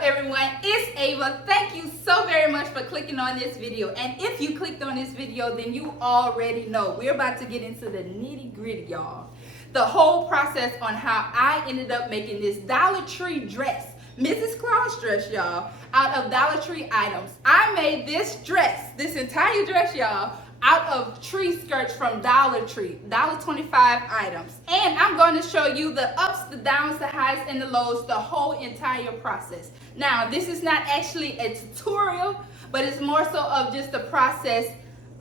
up, everyone? It's Ava. Thank you so very much for clicking on this video. And if you clicked on this video, then you already know we're about to get into the nitty gritty, y'all. The whole process on how I ended up making this Dollar Tree dress, Mrs.Claus dress, y'all, out of Dollar Tree items. I made this dress, this entire dress, y'all, out of tree skirts from Dollar Tree, $1.25 items. And I'm going to show you the ups, the downs, the highs, and the lows, the whole entire process. Now, this is not actually a tutorial, but it's more so of just the process,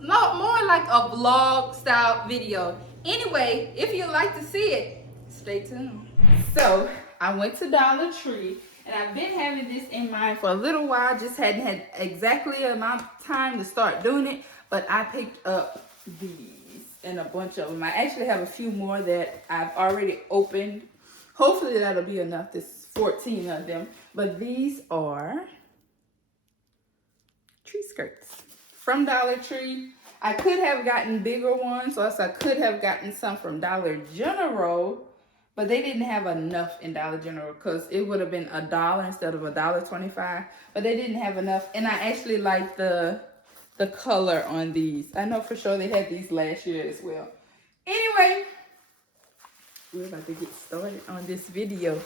more like a vlog style video. Anyway, if you'd like to see it, stay tuned. So, I went to Dollar Tree, and I've been having this in mind for a little while, just hadn't had exactly the amount of time to start doing it. But I picked up these and a bunch of them. I actually have a few more that I've already opened. Hopefully that'll be enough. There's 14 of them. But these are tree skirts from Dollar Tree. I could have gotten bigger ones, or else I could have gotten some from Dollar General. But they didn't have enough in Dollar General because it would have been $1 instead of $1.25. But they didn't have enough. And I actually like the color on these. I know for sure they had these last year as well. Anyway, we're about to get started on this video.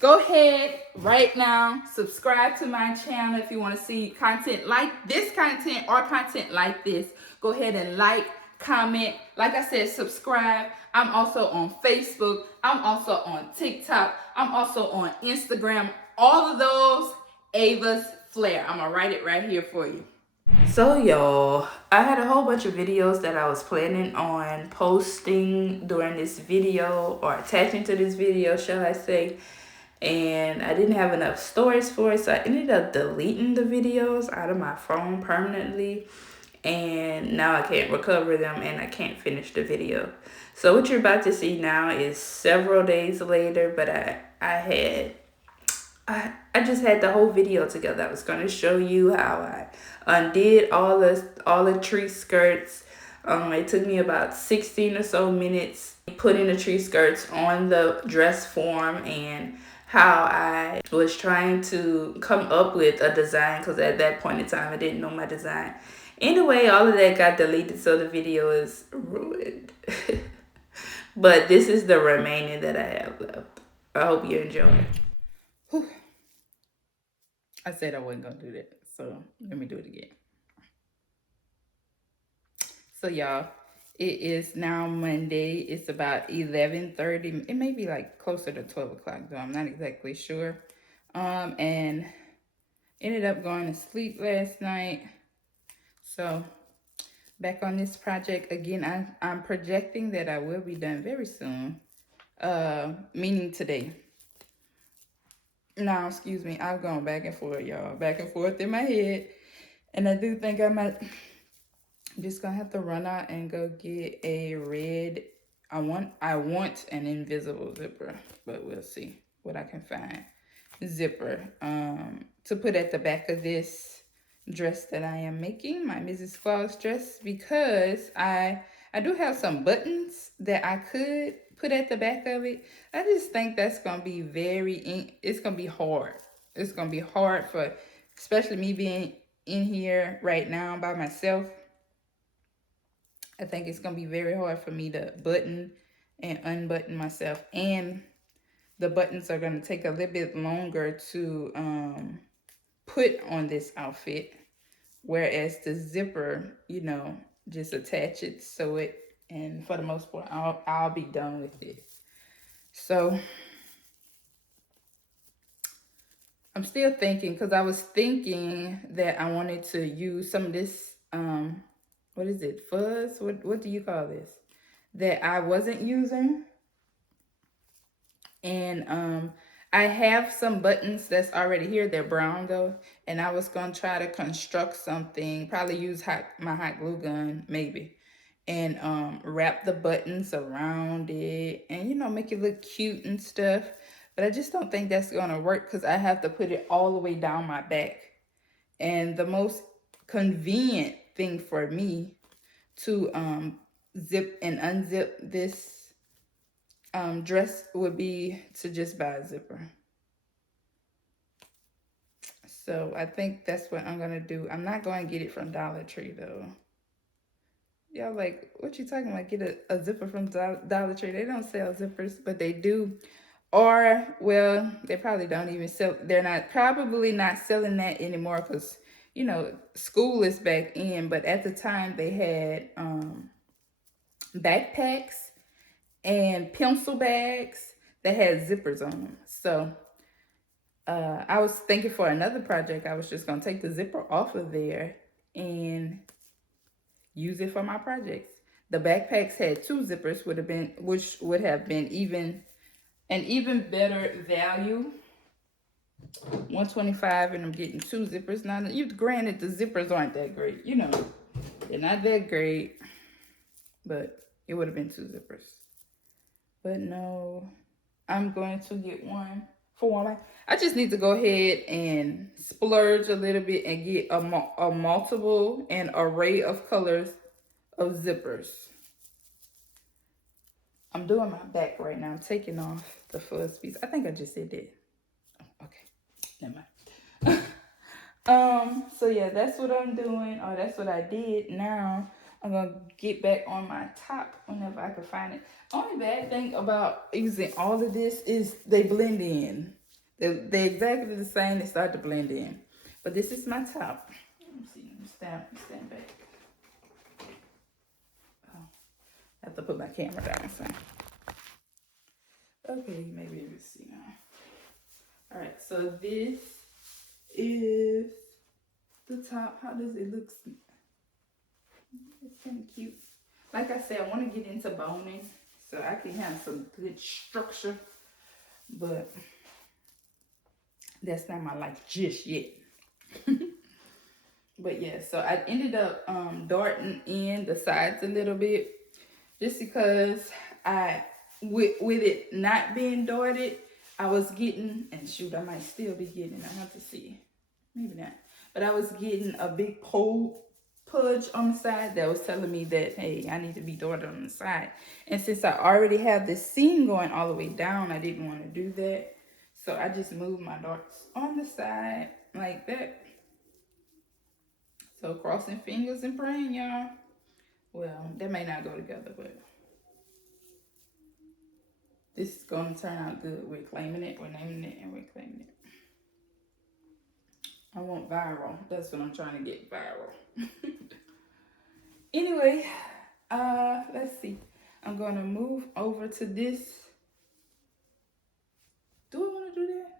Go ahead right now, subscribe to my channel if you want to see content like this content or content like this. Go ahead and like, comment, like I said, subscribe. I'm also on Facebook. I'm also on TikTok. I'm also on Instagram. All of those, Ava's Flair. I'm gonna write it right here for you. So y'all, I had a whole bunch of videos that I was planning on posting during this video, or attaching to this video, shall I say, and I didn't have enough storage for it, so I ended up deleting the videos out of my phone permanently, and now I can't recover them and I can't finish the video. So what you're about to see now is several days later, but I just had the whole video together. I was going to show you how I undid all the tree skirts. It took me about 16 or so minutes putting the tree skirts on the dress form, and how I was trying to come up with a design, because at that point in time I didn't know my design. Anyway, all of that got deleted, so the video is ruined. But this is the remaining that I have left. I hope you enjoy it. Whew. I said I wasn't going to do that, so let me do it again. So y'all, it is now Monday. It's about 11:30. It may be like closer to 12 o'clock though. I'm not exactly sure. And ended up going to sleep last night. So back on this project again. I'm projecting that I will be done very soon. Meaning today. Now, excuse me, I've gone back and forth, y'all. Back and forth in my head. And I do think I might... I'm just gonna have to run out and go get a red. I want an invisible zipper, but we'll see what I can find. Zipper to put at the back of this dress that I am making, my Mrs.Claus dress, because I do have some buttons that I could put at the back of it. I just think that's gonna be it's gonna be hard. It's gonna be hard for, especially me being in here right now by myself. I think it's going to be very hard for me to button and unbutton myself. And the buttons are going to take a little bit longer to put on this outfit. Whereas the zipper, you know, just attach it, sew it. And for the most part, I'll be done with it. So I'm still thinking, because I was thinking that I wanted to use some of this... what is it? Fuzz? What do you call this? That I wasn't using. And I have some buttons that's already here. They're brown though. And I was going to try to construct something. Probably use my hot glue gun, maybe. And wrap the buttons around it. And, you know, make it look cute and stuff. But I just don't think that's going to work, because I have to put it all the way down my back. And the most convenient thing for me to zip and unzip this dress would be to just buy a zipper. So I think that's what I'm gonna do. I'm not going to get it from Dollar Tree though. Y'all like, what you talking about? Get a zipper from Dollar Tree? They don't sell zippers, but they do. Or, well, they probably don't even sell. They're not probably not selling that anymore because, you know, school is back in. But at the time, they had backpacks and pencil bags that had zippers on them. So I was thinking for another project, I was just gonna take the zipper off of there and use it for my projects. The backpacks had two zippers, which would have been an even better value. 125, and I'm getting two zippers. Now, you granted the zippers aren't that great, you know, they're not that great, but it would have been two zippers. But no, I'm going to get one for one. I just need to go ahead and splurge a little bit and get a multiple and array of colors of zippers. I'm doing my back right now. I'm taking off the fuzz piece. I think I just said that. Oh, okay, never mind. So yeah, that's what I'm doing, or that's what I did. Now I'm gonna get back on my top whenever I can find it. Only bad thing about using all of this is they blend in. They're exactly the same. They start to blend in. But this is my top. Let me see. Let me stand back. Oh, I have to put my camera down. So. Okay, maybe you can see now. All right, so this is the top. How does it look? It's kind of cute. Like I said, I want to get into boning so I can have some good structure, but that's not my life just yet. But yeah, so I ended up darting in the sides a little bit just because with it not being darted, I was getting, and shoot, I might still be getting, I have to see, maybe not, but I was getting a big pudge on the side that was telling me that, hey, I need to be darted on the side. And since I already have this seam going all the way down, I didn't want to do that. So I just moved my darts on the side like that. So crossing fingers and praying, y'all. Well, that may not go together, but this is going to turn out good. We're claiming it, we're naming it, and we're claiming it. I want viral. That's what I'm trying to get, viral. Anyway, let's see. I'm going to move over to this. Do I want to do that?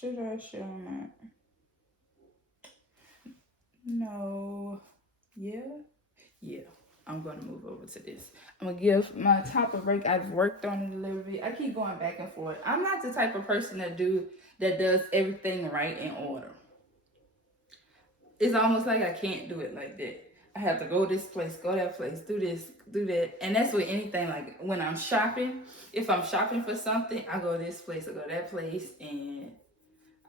Should I not? No. Yeah. I'm gonna move over to this. I'm gonna give my top a break. I've worked on it a little bit. I keep going back and forth. I'm not the type of person that does everything right in order. It's almost like I can't do it like that. I have to go this place, go that place, do this, do that. And that's with anything. Like when I'm shopping, if I'm shopping for something, I go this place, I go that place, and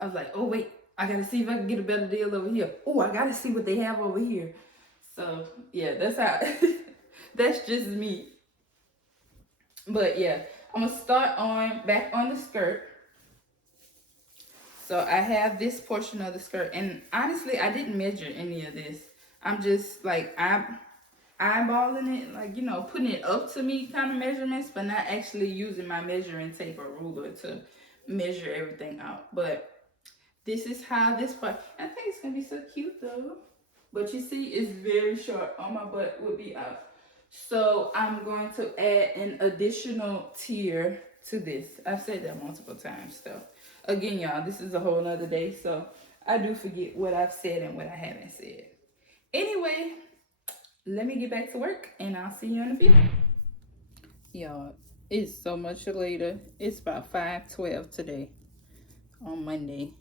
I was like, oh wait, I gotta see if I can get a better deal over here. Oh, I gotta see what they have over here. So yeah, that's how that's just me. But yeah, I'm gonna start back on the skirt. So I have this portion of the skirt, and honestly, I didn't measure any of this. I'm just like eyeballing it, like, you know, putting it up to me kind of measurements, but not actually using my measuring tape or ruler to measure everything out. But this is how this part, I think it's gonna be so cute though. But you see, it's very short. On my butt would be out. So I'm going to add an additional tier to this. I've said that multiple times though. Again, y'all, this is a whole nother day, so I do forget what I've said and what I haven't said. Anyway, let me get back to work, and I'll see you in a few. Y'all, it's so much later. It's about 5:12 today on Monday.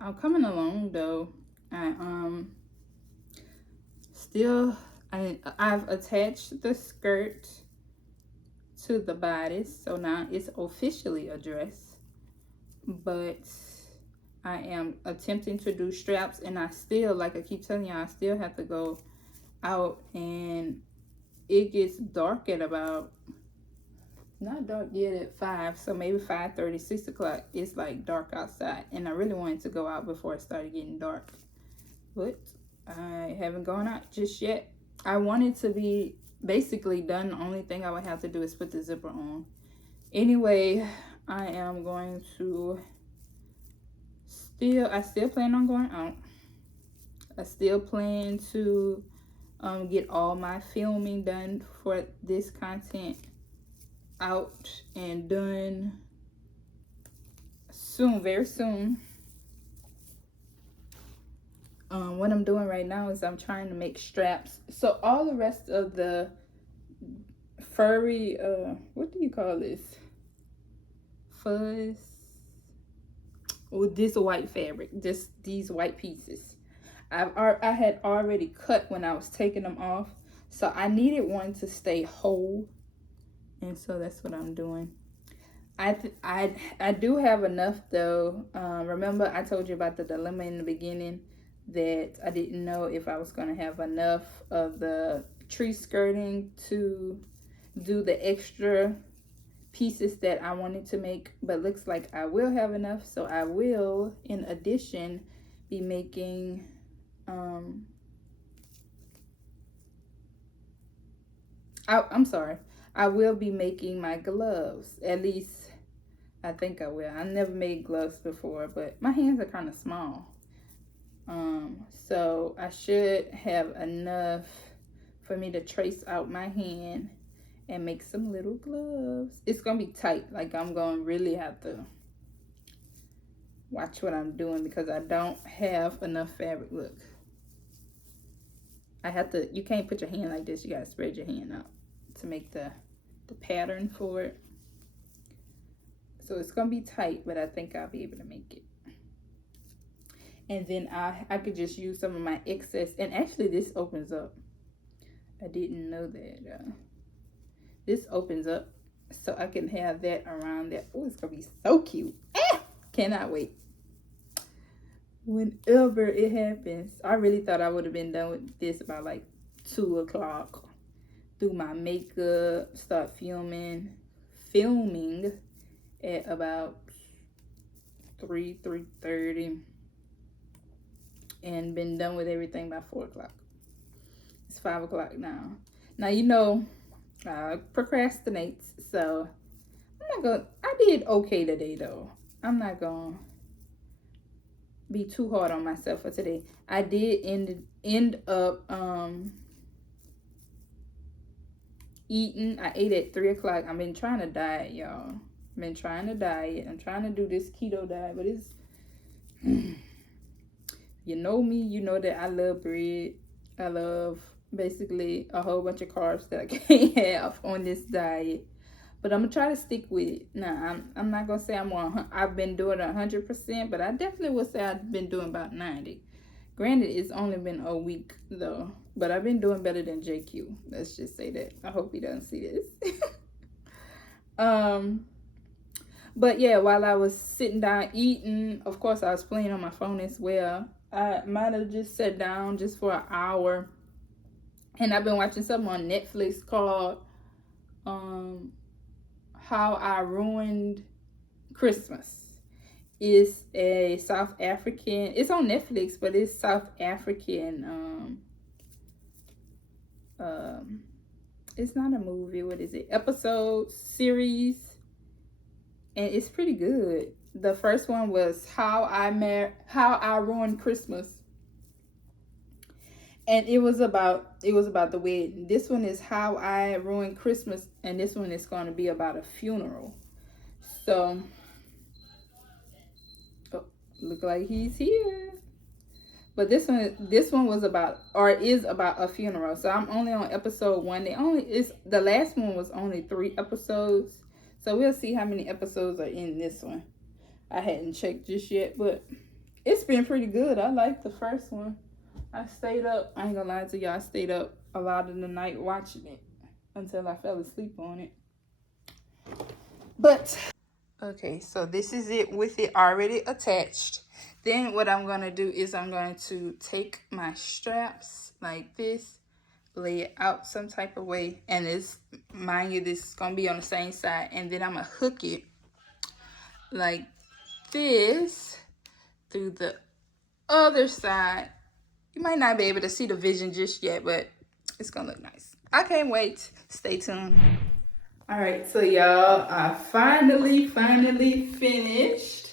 I'm coming along though. I've attached the skirt to the bodice, so now it's officially a dress. But I am attempting to do straps, and I still, like I keep telling you, I still have to go out, and it gets dark at about not dark yet at 5, so maybe 5:30, 6 o'clock. It's like dark outside, and I really wanted to go out before it started getting dark, but I haven't gone out just yet. I wanted to be basically done. The only thing I would have to do is put the zipper on. Anyway, I am going to I still plan on going out. I still plan to get all my filming done for this content out and done soon, very soon. What I'm doing right now is I'm trying to make straps. So all the rest of the furry, what do you call this? Fuzz. With this white fabric, just these white pieces. I had already cut when I was taking them off, so I needed one to stay whole, and so that's what I'm doing. I do have enough though. Remember I told you about the dilemma in the beginning, that I didn't know if I was going to have enough of the tree skirting to do the extra pieces that I wanted to make, but looks like I will have enough. So I will, in addition, be making I'm sorry, I will be making my gloves. At least I think I will. I never made gloves before, but my hands are kind of small. So I should have enough for me to trace out my hand and make some little gloves. It's gonna be tight. Like, I'm gonna really have to watch what I'm doing because I don't have enough fabric. Look, I have to, you can't put your hand like this. You gotta spread your hand out to make the pattern for it. So it's gonna be tight, but I think I'll be able to make it. And then I could just use some of my excess. And actually this opens up. I didn't know that. This opens up, so I can have that around there. Oh, it's gonna be so cute. Cannot wait. Whenever it happens. I really thought I would have been done with this about like 2 o'clock. Do my makeup, start filming at about 3:30. And been done with everything by 4 o'clock. It's 5 o'clock now. Now, you know, I procrastinate, so I did okay today though. I'm not gonna be too hard on myself for today. I did end up eating. I ate at 3 o'clock. I've been trying to diet, y'all. I'm trying to do this keto diet, but it's you know me, you know that I love bread. I love basically a whole bunch of carbs that I can't have on this diet. But I'm gonna try to stick with it. Now, I'm not gonna say I've been doing 100%, but I definitely would say I've been doing about 90. Granted, it's only been a week though, but I've been doing better than JQ. Let's just say that. I hope he doesn't see this. But yeah, while I was sitting down eating, of course I was playing on my phone as well. I might have just sat down just for an hour, and I've been watching something on Netflix called How I Ruined Christmas. It's a South African, it's on Netflix, but it's South African, it's not a movie, what is it, episode series, and it's pretty good. The first one was How I Ruined Christmas, and it was about the wedding. This one is How I Ruined Christmas, and this one is going to be about a funeral. So, oh, look like he's here. But this one was about, or is about, a funeral. So I'm only on episode 1. The last one was only 3 episodes. So we'll see how many episodes are in this one. I hadn't checked just yet, but it's been pretty good. I liked the first one. I stayed up. I ain't gonna lie to y'all. I stayed up a lot of the night watching it until I fell asleep on it. But, okay, so this is it with it already attached. Then what I'm going to do is I'm going to take my straps like this. lay it out some type of way. And it's, mind you, this is gonna be on the same side, and then I'm gonna hook it like this through the other side. You might not be able to see the vision just yet, but it's gonna look nice. I can't wait. Stay tuned. All right, so y'all, I finally finished.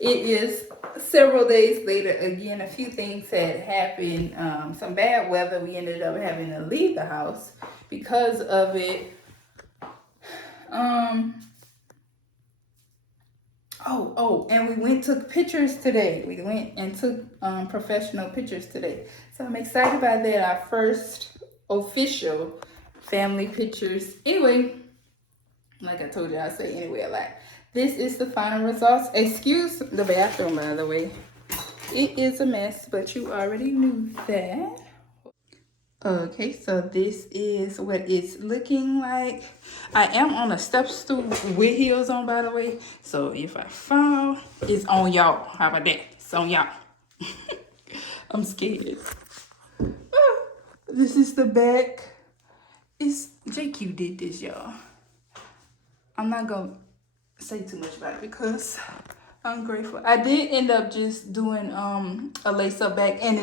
It is several days later. Again, a few things had happened. Some bad weather. We ended up having to leave the house because of it. And we went took pictures today. We went and took professional pictures today. So I'm excited about that. Our first official family pictures. Anyway, like I told you, I say anyway a lot. This is the final results. Excuse the bathroom, by the way. It is a mess, but you already knew that. Okay, so this is what it's looking like. I am on a step stool with heels on, by the way. So if I fall, it's on y'all. How about that? It's on y'all. I'm scared. This is the back. It's JQ did this, y'all. I'm not gonna say too much about it because I'm grateful. I did end up just doing a lace up back, and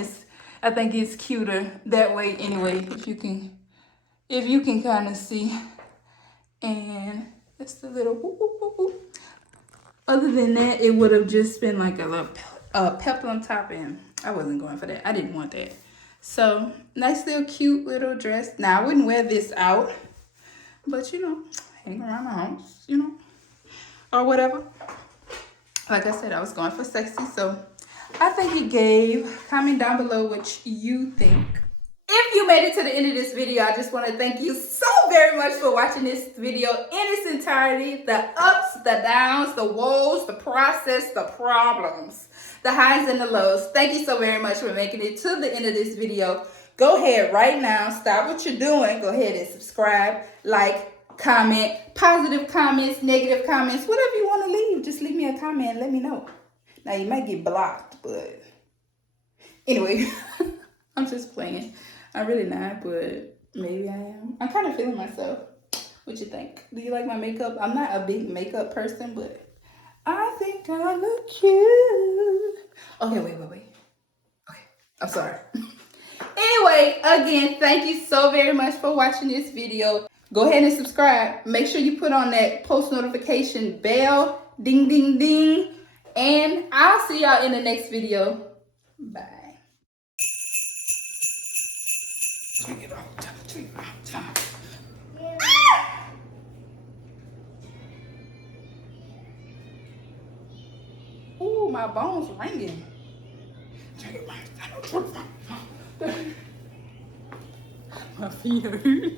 I think it's cuter that way anyway, if you can kind of see. And that's the little whoop, whoop, whoop, whoop. Other than that, it would have just been like a little peplum top, and I wasn't going for that. I didn't want that. So nice little cute little dress. Now I wouldn't wear this out, but you know, hang around the house, you know, or whatever. Like I said, I was going for sexy, so I think it gave. Comment down below what you think. If you made it to the end of this video, I just want to thank you so very much for watching this video in its entirety. The ups, the downs, the woes, the process, the problems, the highs and the lows. Thank you so very much for making it to the end of this video. Go ahead right now, stop what you're doing. Go ahead and subscribe, like, comment, positive comments, negative comments, whatever you want to leave. Just leave me a comment and let me know. Now, you might get blocked, but anyway, I'm just playing. I'm really not, but maybe I am. I'm kind of feeling myself. What you think? Do you like my makeup? I'm not a big makeup person, but I think I look cute. Okay, wait. Okay, I'm sorry. Anyway, again, thank you so very much for watching this video. Go ahead and subscribe. Make sure you put on that post notification bell. Ding, ding, ding. And I'll see y'all in the next video. Bye. Ooh, my bones ringing. My feet hurt.